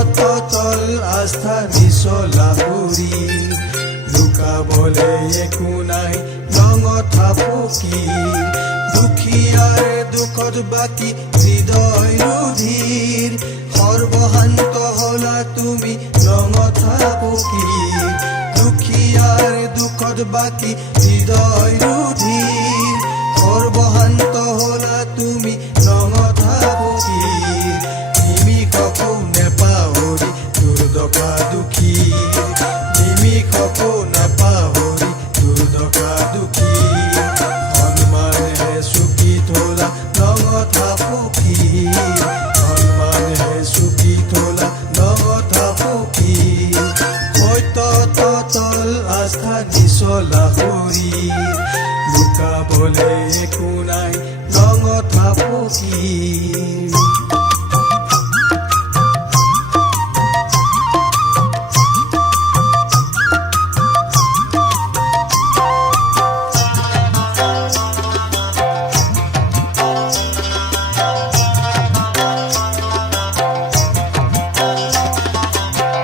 তল আস্থা নিচলা কৰি লুকাবলে একো নাই ৰঙঠা পকি দুখীয়াৰ দুখত বাকী হৃদয় ৰুধিৰ সৰ্বশান্ত হলা তুমি ৰঙঠা পকি দুখীয়াৰ দুখত বাকী হৃদয় ৰুধিৰ সৰ্বশান্ত হলা তুমি ৰঙঠা পকি নিমিষকো নেপাহৰি দুৰ্দশা দুখী নিমিষকো নাপাহৰি দুৰ্দশা দুখী সন্মানেৰে চুকি তোলা ৰঙঠা পকি সন্মানেৰে চুকি তোলা ৰঙঠা পকি সত্য তল আস্থা নিচলা কৰি লুকাবলে একো নাই ৰঙঠা পকি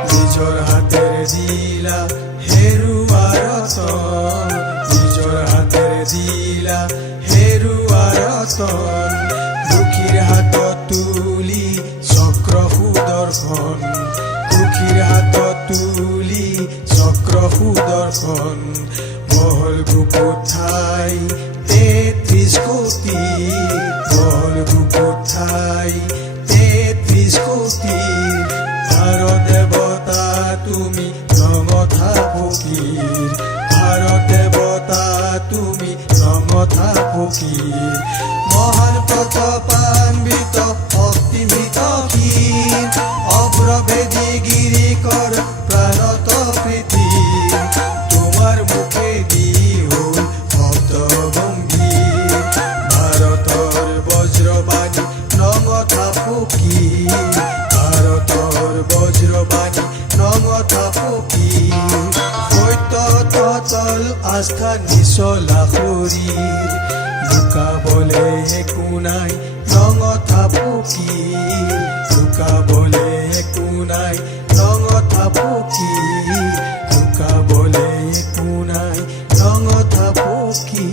নিজৰ হাতেৰে দিলা হেৰুৱাৰ ৰতন নিজৰ হাতেৰে দিলা হেৰুৱাৰ ৰতন দুখীৰ হাতত তুলি চক্ৰ সুদৰ্শন দুখীৰ হাতত তুলি চক্ৰ সুদৰ্শন মহল বুকুত ঠাই ৩৩ কোটি মহল বুকুত ঠাই ৩৩ কোটি ভাৰতবতা তুমি ৰঙঠা পকিৰ ভাৰতবতা তুমি ৰঙঠা পকিৰ মহান প্ৰতাপান্বিত শক্তিমিত ক্ষীৰ অগ্ৰভেদী গিৰিকৰ প্ৰাণত প্ৰীতি তোমাৰ মুখেদি হ'ল শব্দভংগী ভাৰতৰ বজ্ৰবাণী ৰঙঠা পকিৰ ভাৰতৰ বজ্ৰবাণী ৰঙঠা পকি সত্য তল আস্থা নিচলা কৰি লুকাবলে একো নাই ৰঙঠা পকি লুকাবলে একো নাই ৰঙঠা পকি লুকাবলে একো নাই ৰঙঠা পকি